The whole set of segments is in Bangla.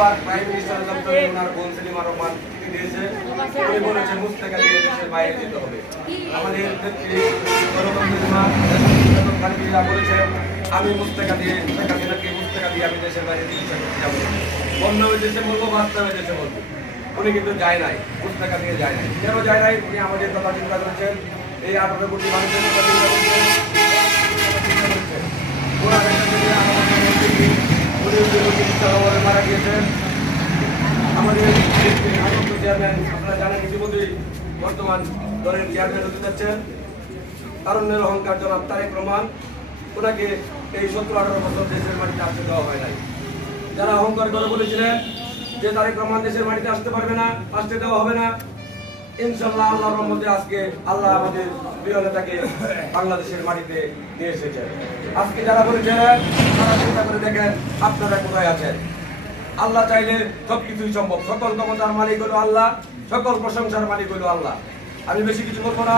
তিনবার প্রাইম মিনিস্টার দপ্তরে ওনার বোন সেলিমা রহমান চিঠি দিয়েছে উনি বলেছে, মুস্তাকা দিয়ে দেশের বাইরে যেতে হবে। আমাদের খালেদা বলেছেন আমি মুস্তাকা দিয়ে টাকা দিনাকে মুস্তাকা দিয়ে আমি দেশের বাইরে চিকিৎসা করতে যাব। অন্য দেশে বলব বাস্তবে দেশে বলব। উনি কিন্তু যায় নাই, মুস্তাকা দিয়ে যায় নাই। কেন যায় নাই? উনি আমাদের কথা চিন্তা করেছেন। এই আঠারো কোটি মানুষের কথা চিন্তা করেছেন চিন্তা করেছেন। ওনার একটা যদি আমাদের মন্ত্রী, উনি যদি চিকিৎসা অভাবে মারা গিয়েছেন আমাদের আগত চেয়ারম্যান আপনারা জানেন ইতিমধ্যেই বর্তমান দলের চেয়ারম্যান হতে যাচ্ছেন। তারুণ্যের অহংকার জনাব তারেক রহমান। ওনাকে এই সত্তর আঠারো বছর দেশের মাটিতে আসতে দেওয়া হয় নাই। যারা অহংকার করে বলেছিলেন যে তারেক রহমান দেশের মাটিতে আসতে পারবে না, আসতে দেওয়া হবে না ইনশাল্লাহ আল্লাহর রহমতে আজকে আল্লাহ আমাদের প্রিয় নেতাকে বাংলাদেশের মাটিতে নিয়ে এসেছেন। আজকে যারা বলেছিলেন, তারা চিন্তা করে দেখেন আপনারা কোথায় আছেন। আল্লাহ চাইলে সবকিছুই সম্ভব। সকল ক্ষমতার মালিক হলো আল্লাহ, সকল প্রশংসার মালিক হলো আল্লাহ। আমি বেশি কিছু বলব না,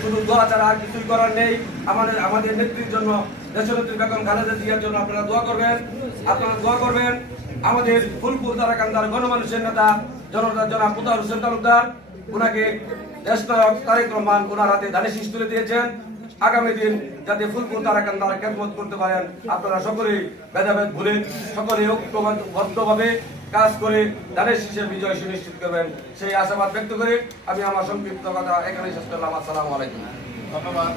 শুধু দোয়া ছাড়া আর কিছুই করার নেই। আমাদের আমাদের নেত্রীর জন্য, দেশনেত্রী বেগম খালেদা জিয়ার জন্য আপনারা দোয়া করবেন। আপনারা দোয়া করবেন। আমাদের ফুলপুর তারাকান্দার গণমানুষের নেতা, জনতা জনাব মুতার হোসেন তালুকদার ওনাকে দেশনায়ক তারেক রহমান ওনার হাতে ধানের শীষ তুলে দিয়েছেন। আগামী দিন যাতে ফুলপুর তারাকান্দার খেদমত করতে পারেন, আপনারা সকলেই ভেদাভেদ ভুলে সকলে ঐক্যবদ্ধভাবে কাজ করে ধানের শীষের বিজয় সুনিশ্চিত করবেন। সেই আশাবাদ ব্যক্ত করে আমি আমার সংক্ষিপ্ত কথা এখানেই শেষ করলাম। আসসালামু আলাইকুম। ধন্যবাদ।